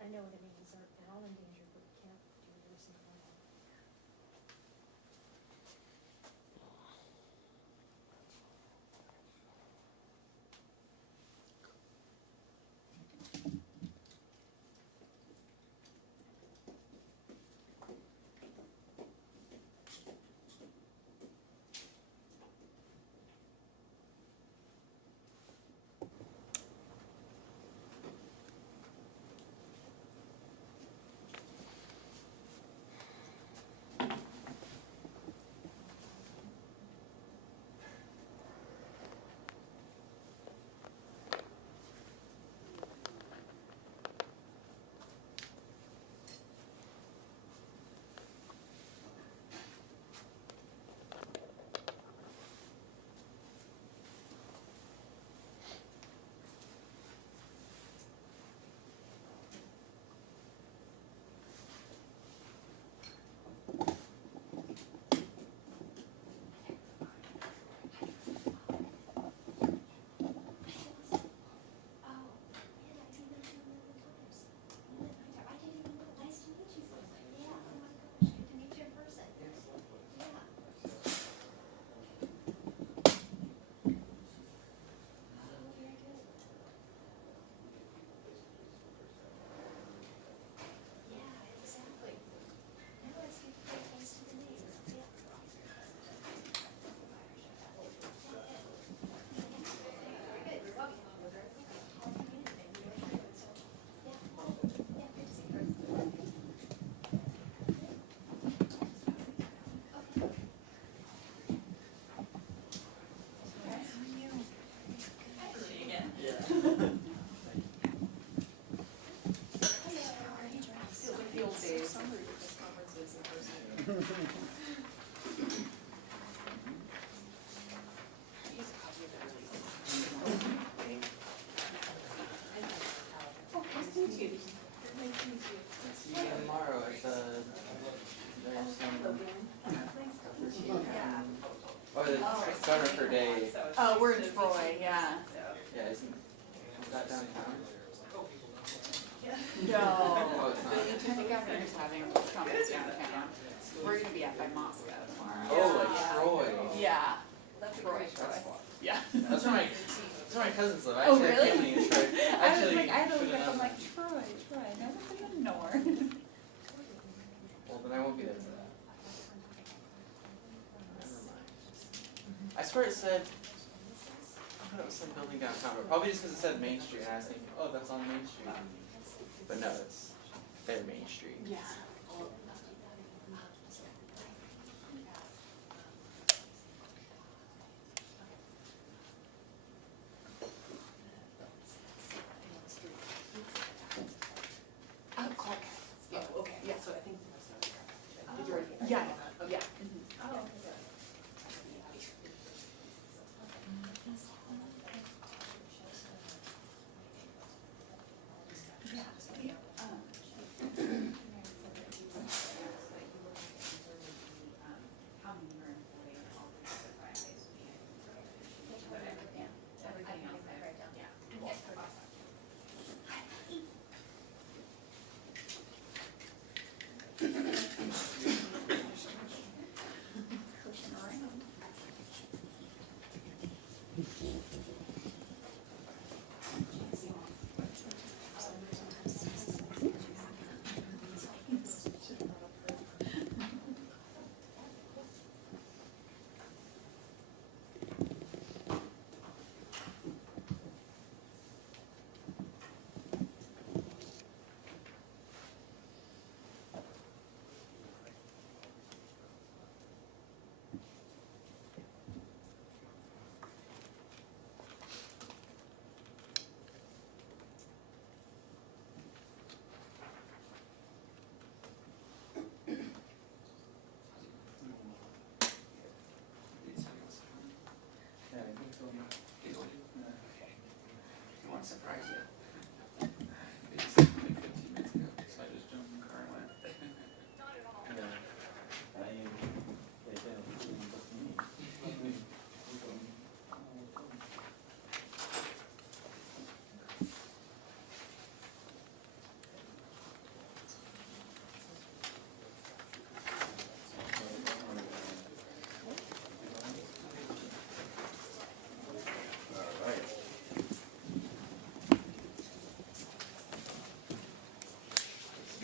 I know the babies are all endangered, but we can't do this in the morning. Tomorrow is Governor for Day. Oh, we're in Troy, yeah. Yeah, isn't that downtown? No, Oh, it's not. the lieutenant governor's having conference downtown. We're gonna be up by Moscow tomorrow. Oh, like Troy. Yeah. That's Troy. Yeah. That's where my cousins live. I Oh, actually have really? family in Troy. I was like, I had to put look it up, on I'm there. like, Troy, nobody in the north. Well, then I won't be there for that. Never mind. I swear it said, I thought it was some building downtown, but probably just because it said Main Street, and I was thinking, oh, that's on Main Street. But no, it's their Main Street. Yeah. Clark. Yeah. Oh, okay. Yeah. So I think. Did you already? Yeah. Yeah. Oh, okay.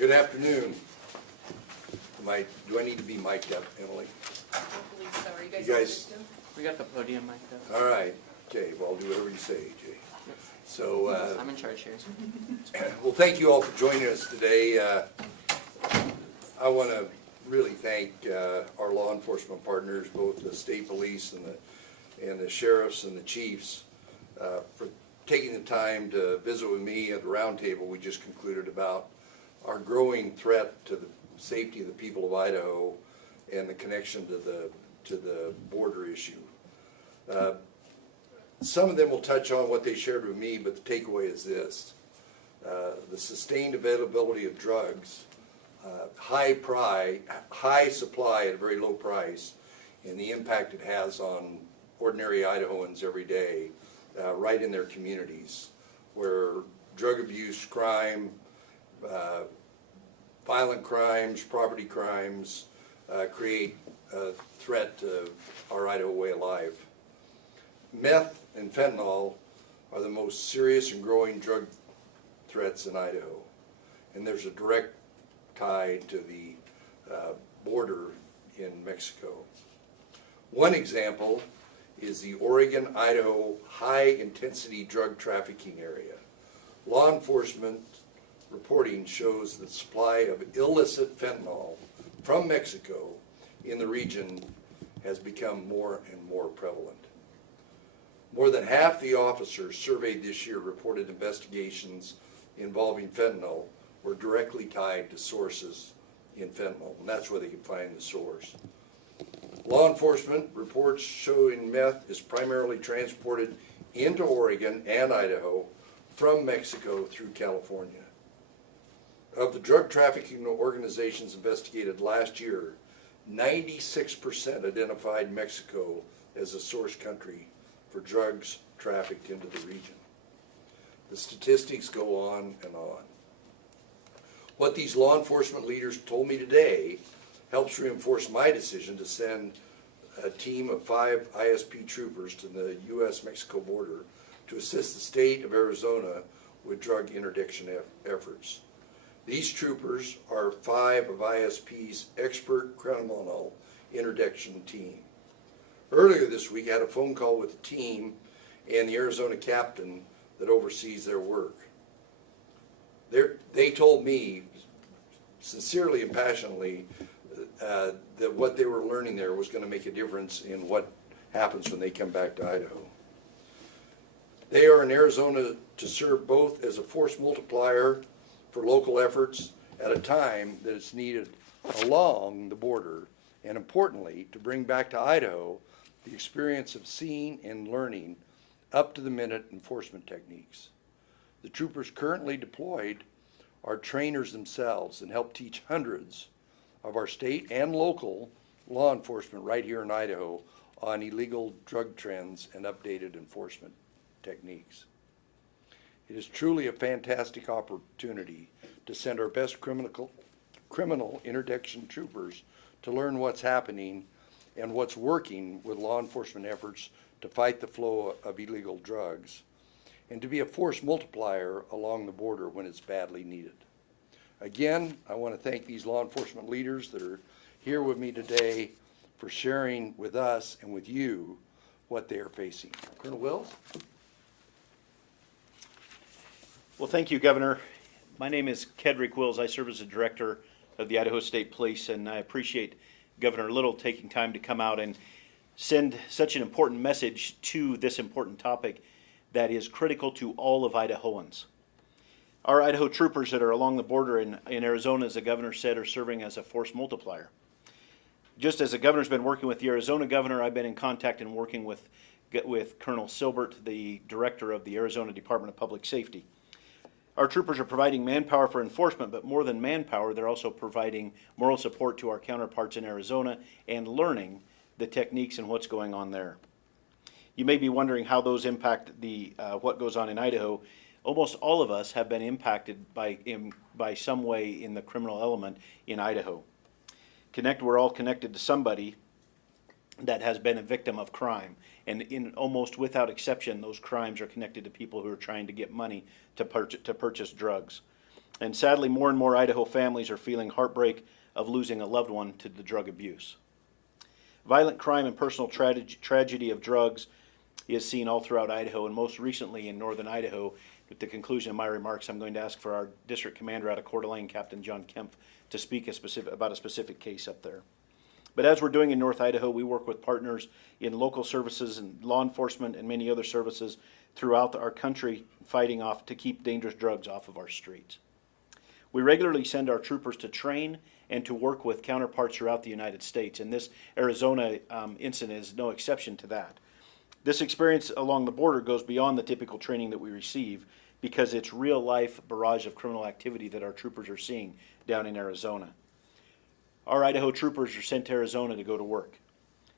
Good afternoon. Do I need to be mic'd up, Emily? I believe so. Are you guys You all guys- good too? We got the podium mic up. All right, okay, well, I'll do whatever you say, Jay. So, I'm in charge here. well, thank you all for joining us today. I want to really thank our law enforcement partners, both the state police and the sheriffs and the chiefs, for taking the time to visit with me at the roundtable we just concluded about our growing threat to the safety of the people of Idaho and the connection to the border issue. Some of them will touch on what they shared with me, but the takeaway is this. The sustained availability of drugs, high supply at a very low price, and the impact it has on ordinary Idahoans every day, right in their communities, where drug abuse, crime, violent crimes, property crimes create a threat to our Idaho way of life. Meth and fentanyl are the most serious and growing drug threats in Idaho, and there's a direct tie to the border in Mexico. One example is the Oregon-Idaho high-intensity drug trafficking area. Law enforcement reporting shows the supply of illicit fentanyl from Mexico in the region has become more and more prevalent. More than half the officers surveyed this year reported investigations involving fentanyl were directly tied to sources in fentanyl, and that's where they could find the source. Law enforcement reports showing meth is primarily transported into Oregon and Idaho from Mexico through California. Of the drug trafficking organizations investigated last year, 96% identified Mexico as a source country for drugs trafficked into the region. The statistics go on and on. What these law enforcement leaders told me today helps reinforce my decision to send a team of 5 ISP troopers to the U.S Mexico border to assist the state of Arizona with drug interdiction efforts. These troopers are 5 of ISP's expert criminal interdiction team. Earlier this week, I had a phone call with the team and the Arizona captain that oversees their work. They told me, sincerely and passionately, that what they were learning there was going to make a difference in what happens when they come back to Idaho. They are in Arizona to serve both as a force multiplier for local efforts at a time that it's needed along the border, and importantly, to bring back to Idaho the experience of seeing and learning up-to-the-minute enforcement techniques. The troopers currently deployed are trainers themselves and help teach hundreds of our state and local law enforcement right here in Idaho on illegal drug trends and updated enforcement techniques. It is truly a fantastic opportunity to send our best criminal interdiction troopers to learn what's happening and what's working with law enforcement efforts to fight the flow of illegal drugs, and to be a force multiplier along the border when it's badly needed. Again, I want to thank these law enforcement leaders that are here with me today for sharing with us and with you what they are facing. Colonel Wills? Well, thank you, Governor. My name is Kedrick Wills. I serve as the director of the Idaho State Police, and I appreciate Governor Little taking time to come out and send such an important message to this important topic that is critical to all of Idahoans. Our Idaho troopers that are along the border in Arizona, as the governor said, are serving as a force multiplier. Just as the governor's been working with the Arizona governor, I've been in contact and working with Colonel Silbert, the director of the Arizona Department of Public Safety. Our troopers are providing manpower for enforcement, but more than manpower, they're also providing moral support to our counterparts in Arizona and learning the techniques and what's going on there. You may be wondering how those impact what goes on in Idaho. Almost all of us have been impacted by some way in the criminal element in Idaho. We're all connected to somebody that has been a victim of crime. And in almost without exception, those crimes are connected to people who are trying to get money to purchase drugs. And sadly, more and more Idaho families are feeling heartbreak of losing a loved one to the drug abuse. Violent crime and personal tragedy of drugs is seen all throughout Idaho, and most recently in northern Idaho. With the conclusion of my remarks, I'm going to ask for our district commander out of Coeur d'Alene, Captain John Kempf, to speak about a specific case up there. But as we're doing in North Idaho, we work with partners in local services and law enforcement and many other services throughout our country fighting off to keep dangerous drugs off of our streets. We regularly send our troopers to train and to work with counterparts throughout the United States, and this Arizona incident is no exception to that. This experience along the border goes beyond the typical training that we receive because it's real life barrage of criminal activity that our troopers are seeing down in Arizona. Our Idaho troopers are sent to Arizona to go to work.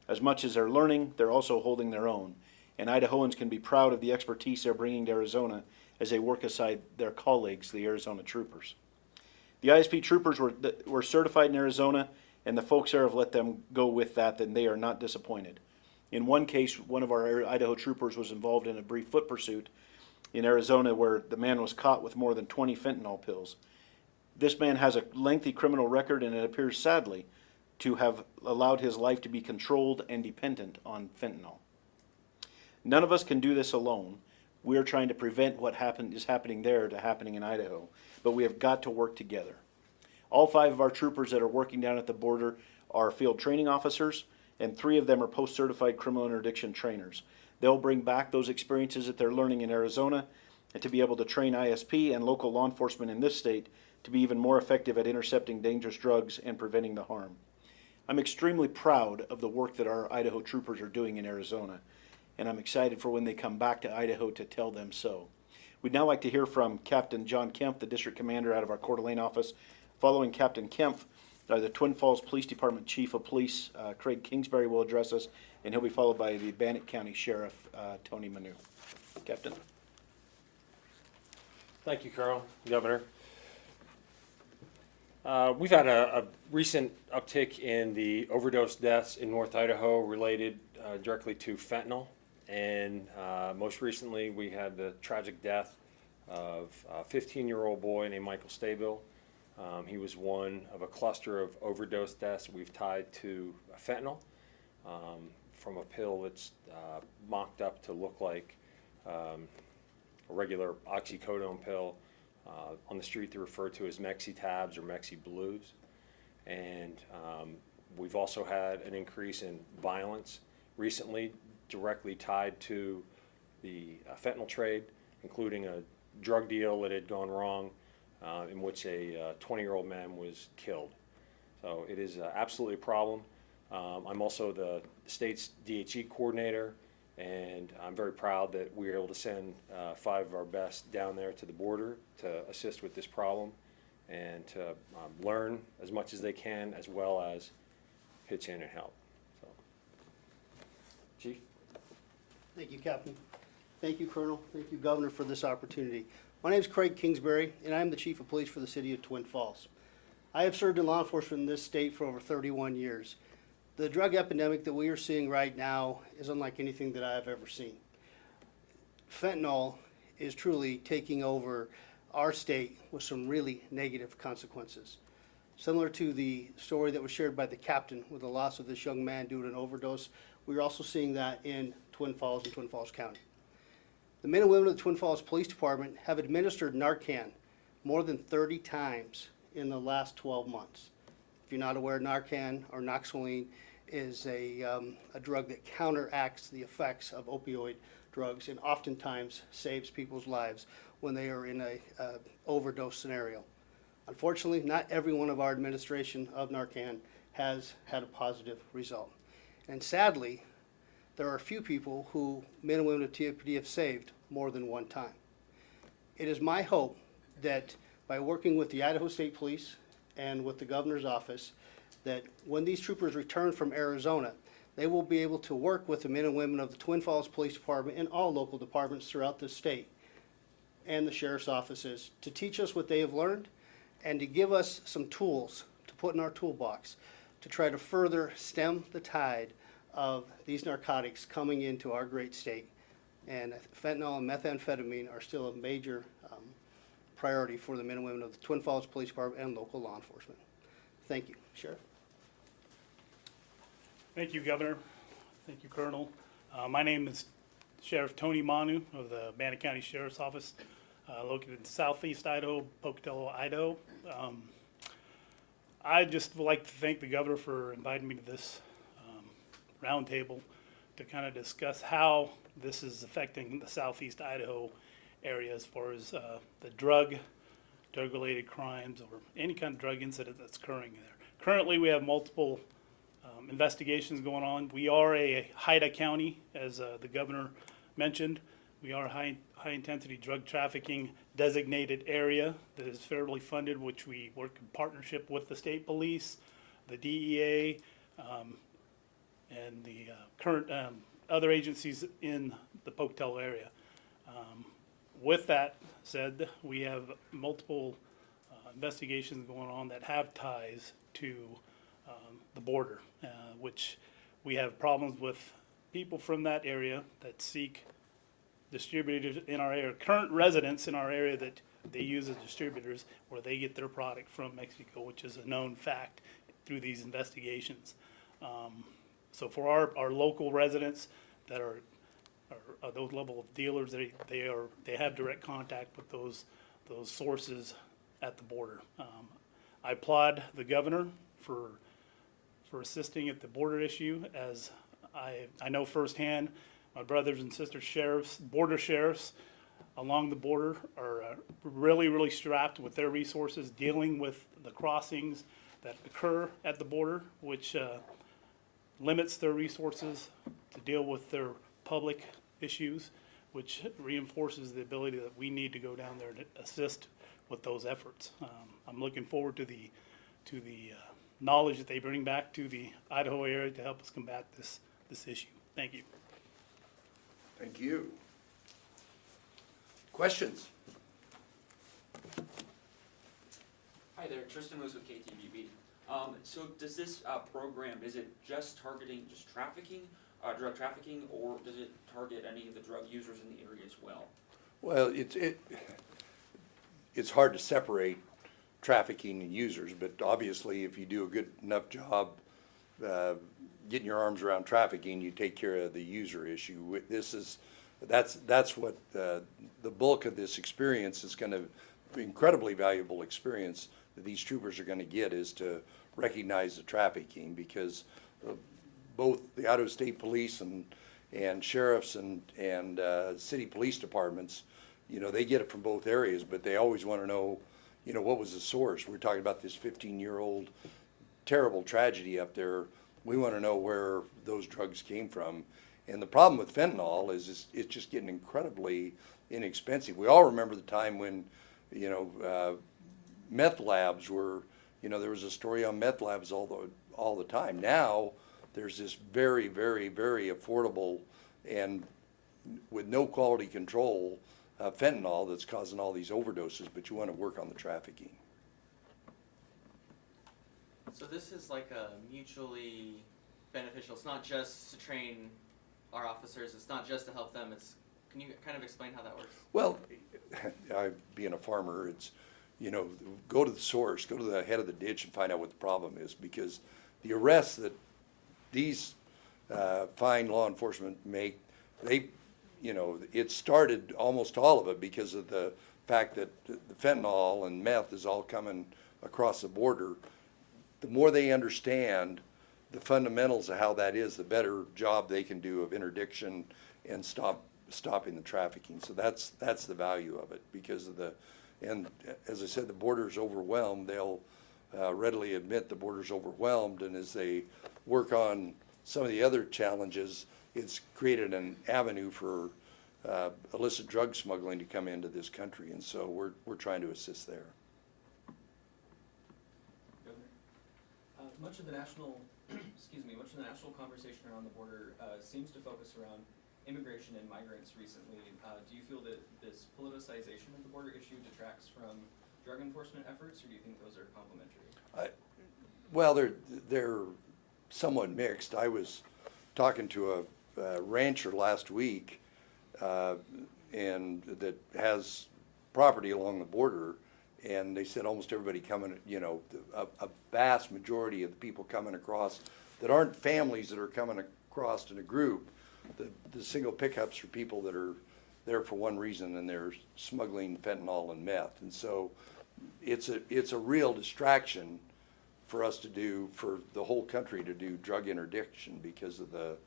As much as they're learning, they're also holding their own, and Idahoans can be proud of the expertise they're bringing to Arizona as they work aside their colleagues, the Arizona troopers. The ISP troopers were certified in Arizona, and the folks there have let them go with that, and they are not disappointed. In one case, one of our Idaho troopers was involved in a brief foot pursuit in Arizona where the man was caught with more than 20 fentanyl pills. This man has a lengthy criminal record, and it appears sadly to have allowed his life to be controlled and dependent on fentanyl. None of us can do this alone. We are trying to prevent what is happening there to happening in Idaho, but we have got to work together. All 5 of our troopers that are working down at the border are field training officers, and 3 of them are post-certified criminal interdiction trainers. They'll bring back those experiences that they're learning in Arizona and to be able to train ISP and local law enforcement in this state to be even more effective at intercepting dangerous drugs and preventing the harm. I'm extremely proud of the work that our Idaho troopers are doing in Arizona, and I'm excited for when they come back to Idaho to tell them so. We'd now like to hear from Captain John Kempf, the district commander out of our Coeur d'Alene office. Following Captain Kempf, the Twin Falls Police Department Chief of Police, Craig Kingsbury, will address us, and he'll be followed by the Bannock County Sheriff, Tony Manu. Captain. Thank you, Colonel, Governor. We've had a recent uptick in the overdose deaths in North Idaho related directly to fentanyl, and most recently we had the tragic death of a 15-year-old boy named Michael Stabill. He was one of a cluster of overdose deaths we've tied to fentanyl from a pill that's mocked up to look like a regular oxycodone pill. On the street they're referred to as Mexi Tabs or Mexi Blues. And we've also had an increase in violence recently directly tied to the fentanyl trade, including a drug deal that had gone wrong in which a 20-year-old man was killed. So it is absolutely a problem. I'm also the state's DHE coordinator, and I'm very proud that we were able to send 5 of our best down there to the border to assist with this problem and to learn as much as they can, as well as pitch in and help. So, Chief? Thank you, Captain. Thank you, Colonel. Thank you, Governor, for this opportunity. My name is Craig Kingsbury, and I'm the Chief of Police for the City of Twin Falls. I have served in law enforcement in this state for over 31 years. The drug epidemic that we are seeing right now is unlike anything that I've ever seen. Fentanyl is truly taking over our state with some really negative consequences. Similar to the story that was shared by the captain with the loss of this young man due to an overdose, we're also seeing that in Twin Falls and Twin Falls County. The men and women of the Twin Falls Police Department have administered Narcan more than 30 times in the last 12 months. If you're not aware, Narcan or Noxaline is a drug that counteracts the effects of opioid drugs and oftentimes saves people's lives when they are in a overdose scenario. Unfortunately, not every one of our administration of Narcan has had a positive result. And sadly, there are a few people who men and women of TFPD have saved more than one time. It is my hope that by working with the Idaho State Police and with the Governor's office, that when these troopers return from Arizona, they will be able to work with the men and women of the Twin Falls Police Department and all local departments throughout the state and the sheriff's offices to teach us what they have learned and to give us some tools to put in our toolbox to try to further stem the tide of these narcotics coming into our great state. And fentanyl and methamphetamine are still a major priority for the men and women of the Twin Falls Police Department and local law enforcement. Thank you. Sheriff? Thank you, Governor. Thank you, Colonel. My name is Sheriff Tony Manu of the Bannock County Sheriff's Office, located in southeast Idaho, Pocatello, Idaho. I just would like to thank the Governor for inviting me to this roundtable to kind of discuss how this is affecting the southeast Idaho area as far as the drug-related crimes or any kind of drug incident that's occurring there. Currently, we have multiple investigations going on. We are a HIDA county, as the Governor mentioned. We are a high-intensity drug trafficking designated area that is federally funded, which we work in partnership with the state police, the DEA, and the current other agencies in the Pocatello area. With that said, we have multiple investigations going on that have ties to the border, which we have problems with people from that area that seek distributors in our area, current residents in our area that they use as distributors where they get their product from Mexico, which is a known fact through these investigations. So for our local residents that are those level of dealers, they have direct contact with those sources at the border. I applaud the Governor for assisting at the border issue, as I know firsthand my brothers and sisters sheriffs, border sheriffs along the border are really strapped with their resources dealing with the crossings that occur at the border, which limits their resources to deal with their public issues, which reinforces the ability that we need to go down there to assist with those efforts. I'm looking forward to the knowledge that they bring back to the Idaho area to help us combat this issue. Thank you. Thank you. Questions? Hi there, Tristan Lewis with KTVB. So does this program, is it just targeting just trafficking, drug trafficking, or does it target any of the drug users in the area as well? Well, it's hard to separate trafficking and users, but obviously if you do a good enough job getting your arms around trafficking, you take care of the user issue. That's what the bulk of this experience is going to be. Incredibly valuable experience that these troopers are going to get is to recognize the trafficking, because both the Idaho State Police and sheriffs and city police departments, you know, they get it from both areas, but they always want to know, you know, what was the source. We're talking about this 15-year-old terrible tragedy up there. We want to know where those drugs came from. And the problem with fentanyl is it's just getting incredibly inexpensive. We all remember the time when, you know, meth labs were, you know, there was a story on meth labs all the time. Now there's this very affordable and with no quality control fentanyl that's causing all these overdoses, but you want to work on the trafficking. So this is like a mutually beneficial. It's not just to train our officers. It's not just to help them. Can you kind of explain how that works? Well, being a farmer, it's, you know, go to the source, go to the head of the ditch and find out what the problem is, because the arrests that these fine law enforcement make, you know, it started almost all of it because of the fact that the fentanyl and meth is all coming across the border. The more they understand the fundamentals of how that is, the better job they can do of interdiction and stopping the trafficking. So that's the value of it, because of and as I said, the border's overwhelmed. They'll readily admit the border's overwhelmed, and as they work on some of the other challenges, it's created an avenue for illicit drug smuggling to come into this country, and so we're trying to assist there. Much of the national, much of the national conversation around the border seems to focus around immigration and migrants recently. Do you feel that this politicization of the border issue detracts from drug enforcement efforts, or do you think those are complementary? Well, they're somewhat mixed. I was talking to a rancher last week, and that has property along the border, and they said almost everybody coming, you know, a vast majority of the people coming across that aren't families that are coming across in a group. The single pickups are people that are there for one reason, and they're smuggling fentanyl and meth. And so it's a real distraction for us to do, for the whole country to do drug interdiction because of the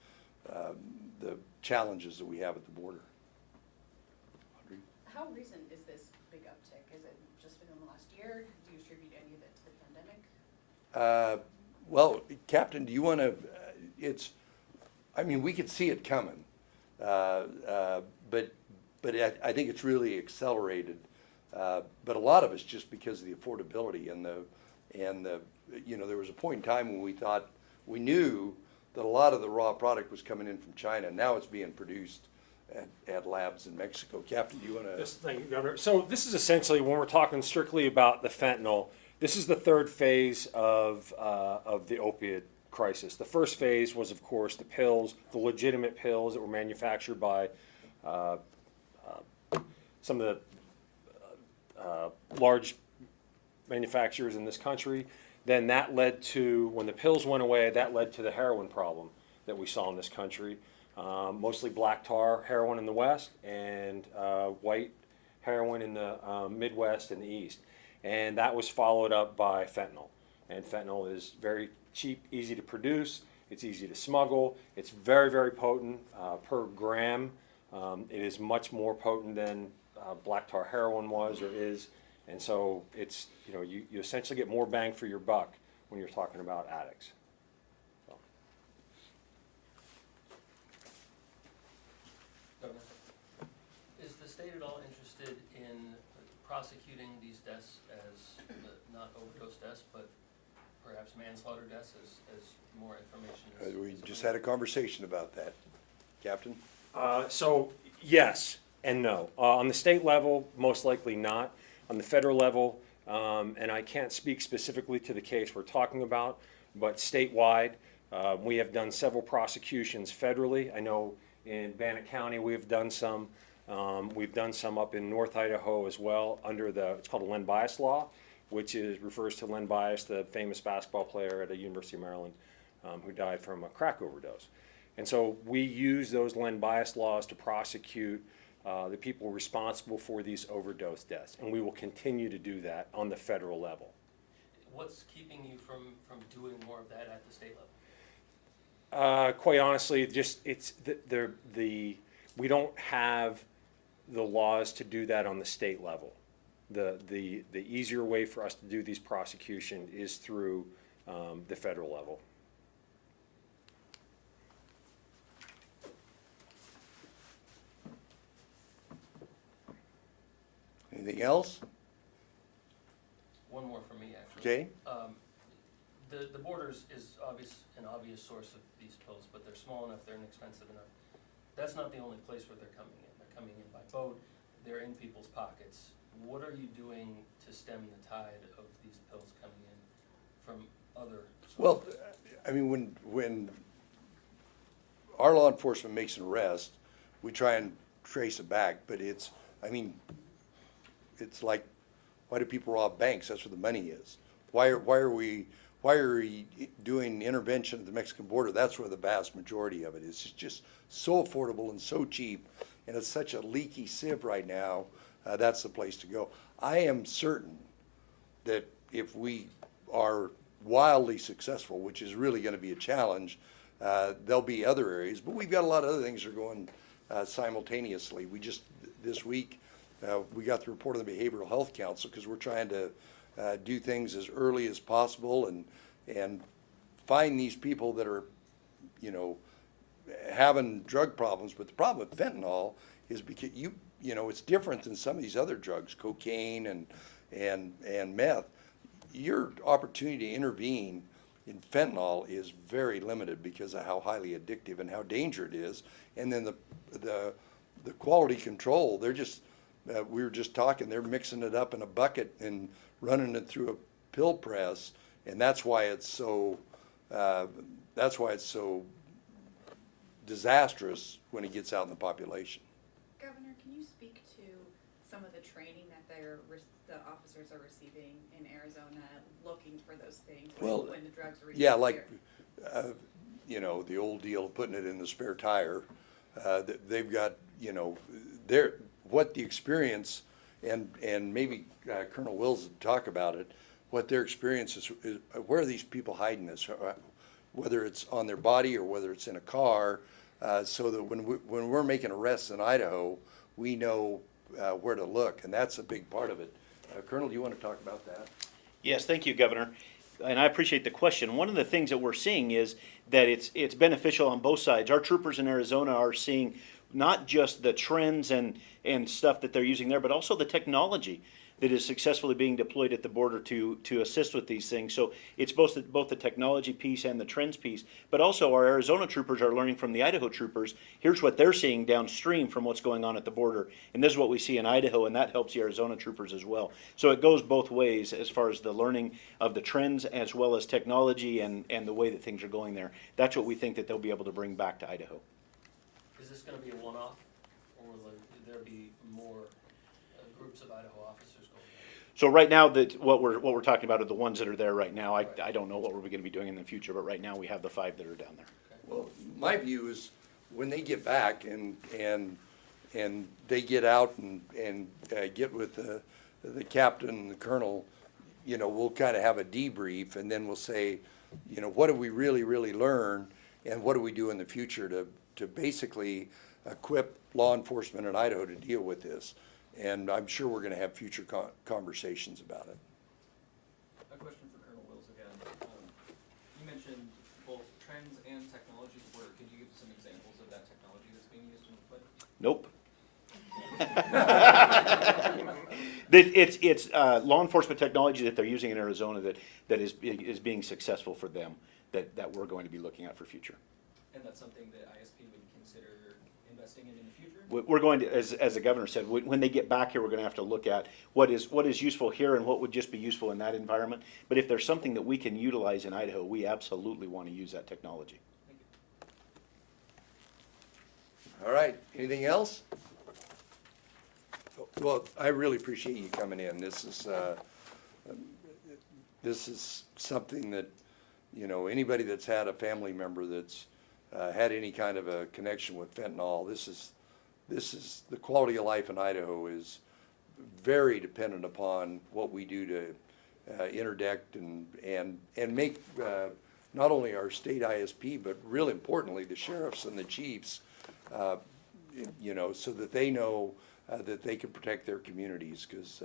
challenges that we have at the border. Audrey? How recent is this big uptick? Is it just within the last year? Do you attribute any of it to the pandemic? Well, Captain, do you want to, I mean, we could see it coming, but I think it's really accelerated. But a lot of it's just because of the affordability and the, you know, there was a point in time when we knew that a lot of the raw product was coming in from China. Now it's being produced at labs in Mexico. Captain, do you want to? Yes, thank you, Governor. So this is essentially, when we're talking strictly about the fentanyl, this is the third phase of the opiate crisis. The first phase was, of course, the pills, the legitimate pills that were manufactured by some of the large manufacturers in this country. Then that led to, when the pills went away, that led to the heroin problem that we saw in this country. Mostly black tar heroin in the West and white heroin in the Midwest and the East. And that was followed up by fentanyl. And fentanyl is very cheap, easy to produce, it's easy to smuggle, it's very, very potent per gram. It is much more potent than black tar heroin was or is. And so it's, you know, you essentially get more bang for your buck when you're talking about addicts. So. Governor, is the state at all interested in prosecuting these deaths as not overdose deaths, but perhaps manslaughter deaths as more information is? We just had a conversation about that. Captain? So yes and no. On the state level, most likely not. On the federal level, and I can't speak specifically to the case we're talking about, but statewide, we have done several prosecutions federally. I know in Bannock County we've done some. We've done some up in North Idaho as well under it's called the Len Bias Law, which refers to Len Bias, the famous basketball player at the University of Maryland who died from a crack overdose. And so we use those Len Bias laws to prosecute the people responsible for these overdose deaths, and we will continue to do that on the federal level. What's keeping you from doing more of that at the state level? Quite honestly, just we don't have the laws to do that on the state level. The easier way for us to do these prosecution is through the federal level. Anything else? One more from me, actually. Okay. The border is an obvious source of these pills, but they're small enough, they're inexpensive enough. That's not the only place where they're coming in. They're coming in by boat, they're in people's pockets. What are you doing to stem the tide of these pills coming in from other sources? Well, I mean, when our law enforcement makes an arrest, we try and trace it back, but it's like, why do people rob banks? That's where the money is. Why are we doing intervention at the Mexican border? That's where the vast majority of it is. It's just so affordable and so cheap, and it's such a leaky sieve right now. That's the place to go. I am certain that if we are wildly successful, which is really going to be a challenge, there'll be other areas, but we've got a lot of other things that are going simultaneously. We just, this week, we got the report of the Behavioral Health Council because we're trying to do things as early as possible and find these people that are, you know, having drug problems. But the problem with fentanyl is because you know, it's different than some of these other drugs, cocaine and meth. Your opportunity to intervene in fentanyl is very limited because of how highly addictive and how dangerous it is. And then the quality control, they're just, we were just talking, they're mixing it up in a bucket and running it through a pill press, and that's why it's so disastrous when it gets out in the population. Governor, can you speak to some of the training that the officers are receiving in Arizona, looking for those things Well, when the drugs are. Yeah, like, you know, the old deal of putting it in the spare tire. They've got, you know, what the experience, and maybe Colonel Wills would talk about it, what their experience is where are these people hiding this? Whether it's on their body or whether it's in a car, so that when we're making arrests in Idaho, we know where to look, and that's a big part of it. Colonel, do you want to talk about that? Yes, thank you, Governor. And I appreciate the question. One of the things that we're seeing is that it's beneficial on both sides. Our troopers in Arizona are seeing not just the trends and stuff that they're using there, but also the technology that is successfully being deployed at the border to assist with these things. So it's both the technology piece and the trends piece, but also our Arizona troopers are learning from the Idaho troopers. Here's what they're seeing downstream from what's going on at the border, and this is what we see in Idaho, and that helps the Arizona troopers as well. So it goes both ways as far as the learning of the trends as well as technology and the way that things are going there. That's what we think that they'll be able to bring back to Idaho. Is this gonna be a one-off, or will there be more groups of Idaho officers going there? So right now, what we're talking about are the ones that are there right now. I don't know what we're gonna be doing in the future, but right now we have the 5 that are down there. Well, my view is when they get back and they get out and get with the captain and the colonel, you know, we'll kind of have a debrief, and then we'll say, you know, what did we really learn, and what do we do in the future to basically equip law enforcement in Idaho to deal with this. And I'm sure we're going to have future conversations about it. A question for Colonel Wills again. You mentioned both trends and technology at work. Could you give some examples of that technology that's being used in the play? Nope. It's law enforcement technology that they're using in Arizona that is being successful for them, that we're going to be looking at for future. And that's something that ISP would consider investing in the future? We're going to, as the governor said, when they get back here, we're going to have to look at what is useful here and what would just be useful in that environment. But if there's something that we can utilize in Idaho, we absolutely want to use that technology. All right, anything else? Well, I really appreciate you coming in. This is something that, you know, anybody that's had a family member that's had any kind of a connection with fentanyl, this is the quality of life in Idaho is very dependent upon what we do to interdict and make not only our state ISP, but real importantly, the sheriffs and the chiefs, you know, so that they know that they can protect their communities, because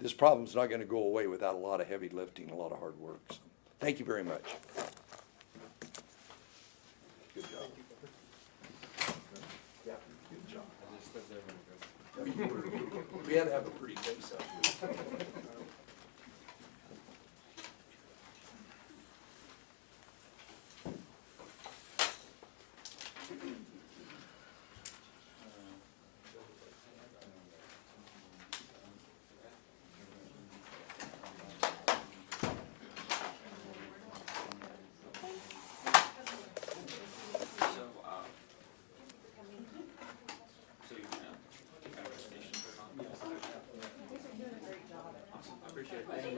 this problem's not going to go away without a lot of heavy lifting, a lot of hard work. So, thank you very much.